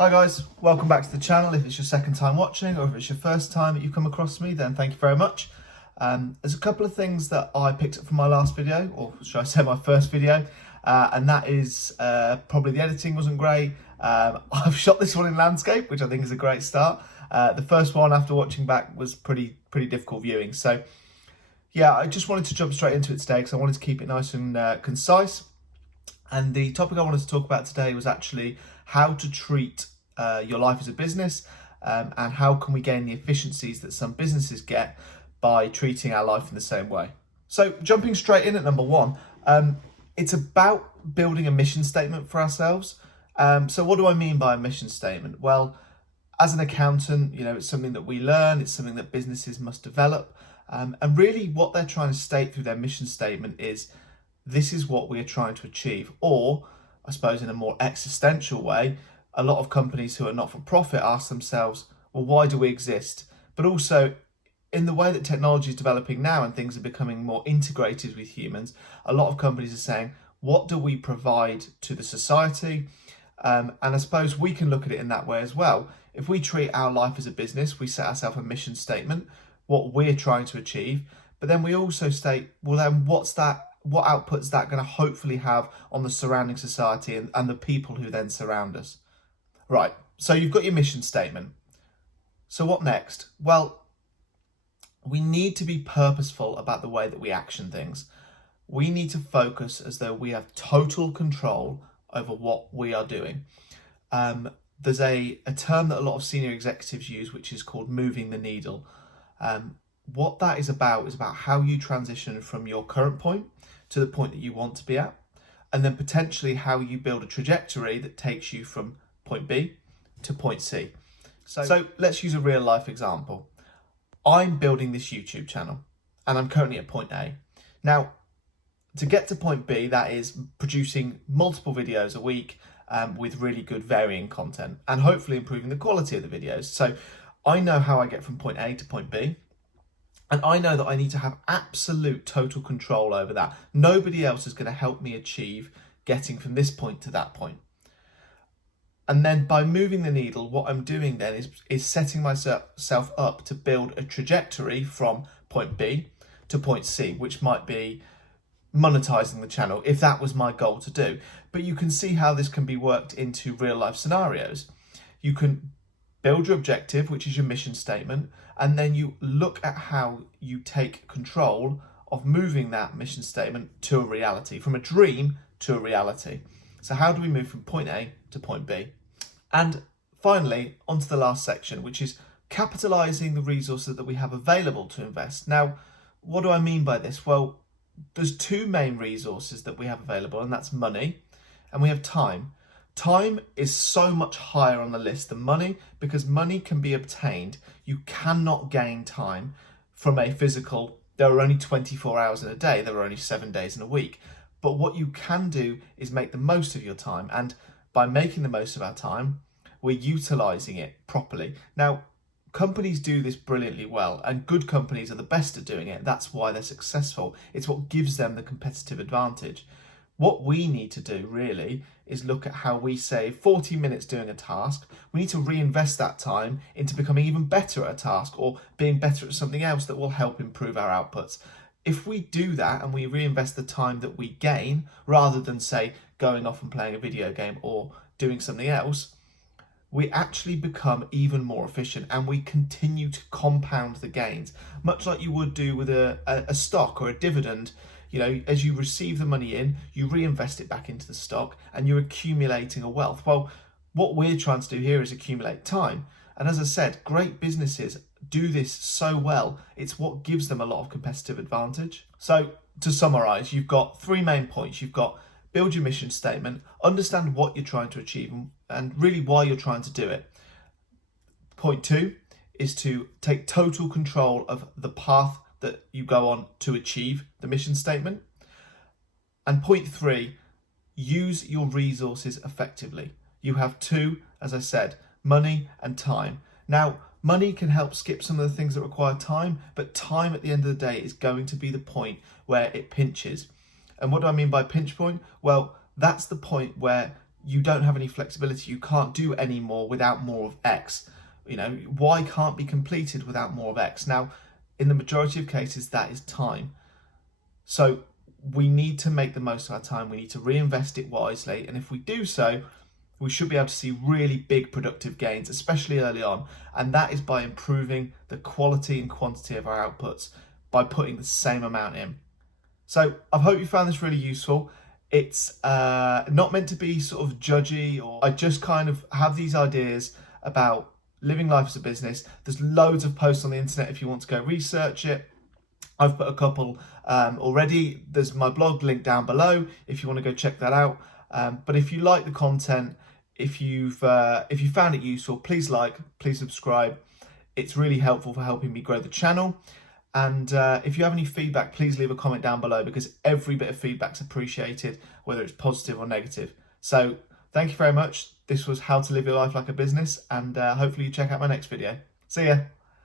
Hi guys, welcome back to the channel. If it's your second time watching or if it's your first time that you've come across me, then thank you very much. There's a couple of things that I picked up from my last video, or should I say my first video, and that is probably the editing wasn't great. I've shot this one in landscape, which I think is a great start. The first one after watching back was pretty difficult viewing. So yeah, I just wanted to jump straight into it today because I wanted to keep it nice and concise. And the topic I wanted to talk about today was actually how to treat your life as a business and how can we gain the efficiencies that some businesses get by treating our life in the same way. So jumping straight in at number one, it's about building a mission statement for ourselves. So what do I mean by a mission statement? Well, as an accountant, you know, it's something that we learn, it's something that businesses must develop. And really what they're trying to state through their mission statement is, this is what we are trying to achieve. Or, I suppose in a more existential way, a lot of companies who are not-for-profit ask themselves, well, why do we exist? But also, in the way that technology is developing now and things are becoming more integrated with humans, a lot of companies are saying, what do we provide to the society? And I suppose we can look at it in that way as well. If we treat our life as a business, we set ourselves a mission statement, what we're trying to achieve, but then we also state, well, then what output is that going to hopefully have on the surrounding society and the people who then surround us? Right, so you've got your mission statement. So what next? Well, we need to be purposeful about the way that we action things. We need to focus as though we have total control over what we are doing. There's a term that a lot of senior executives use, which is called moving the needle. What that is about how you transition from your current point to the point that you want to be at, and then potentially how you build a trajectory that takes you from point B to point C. So let's use a real life example. I'm building this YouTube channel and I'm currently at point A. Now, to get to point B, that is producing multiple videos a week with really good varying content and hopefully improving the quality of the videos. So I know how I get from point A to point B. And I know that I need to have absolute total control over that. Nobody else is going to help me achieve getting from this point to that point. And then by moving the needle, what I'm doing then is setting myself up to build a trajectory from point B to point C, which might be monetizing the channel, if that was my goal to do. But you can see how this can be worked into real life scenarios. You can build your objective, which is your mission statement, and then you look at how you take control of moving that mission statement to a reality, from a dream to a reality. So how do we move from point A to point B? And finally, onto the last section, which is capitalizing the resources that we have available to invest. Now, what do I mean by this? Well, there's two main resources that we have available, and that's money and we have time. Time is so much higher on the list than money because money can be obtained. You cannot gain time from a physical, there are only 24 hours in a day, there are only 7 days in a week. But what you can do is make the most of your time. And by making the most of our time, we're utilizing it properly. Now, companies do this brilliantly well, and good companies are the best at doing it. That's why they're successful. It's what gives them the competitive advantage. What we need to do really is look at how we save 40 minutes doing a task. We need to reinvest that time into becoming even better at a task or being better at something else that will help improve our outputs. If we do that and we reinvest the time that we gain, rather than say going off and playing a video game or doing something else, we actually become even more efficient and we continue to compound the gains, much like you would do with a stock or a dividend. You know, as you receive the money in, you reinvest it back into the stock and you're accumulating a wealth. Well, what we're trying to do here is accumulate time. And as I said, great businesses do this so well. It's what gives them a lot of competitive advantage. So to summarize, you've got three main points. You've got build your mission statement, understand what you're trying to achieve and really why you're trying to do it. Point two is to take total control of the path that you go on to achieve the mission statement. And point three, use your resources effectively. You have two, as I said, money and time. Now, money can help skip some of the things that require time, but time at the end of the day is going to be the point where it pinches. And what do I mean by pinch point? Well, that's the point where you don't have any flexibility. You can't do any more without more of X. You know, Y can't be completed without more of X. Now, in the majority of cases, that is time. So we need to make the most of our time. We need to reinvest it wisely. And if we do so, we should be able to see really big productive gains, especially early on. And that is by improving the quality and quantity of our outputs by putting the same amount in. So I hope you found this really useful. It's not meant to be sort of judgy, or I just kind of have these ideas about living life as a business. There's loads of posts on the internet if you want to go research it. I've put a couple already. There's my blog link down below if you want to go check that out. But if you like the content, if you found it useful, please like, please subscribe. It's really helpful for helping me grow the channel. And if you have any feedback, please leave a comment down below, because every bit of feedback's appreciated, whether it's positive or negative. So thank you very much. This was how to live your life like a business, and hopefully you check out my next video. See ya.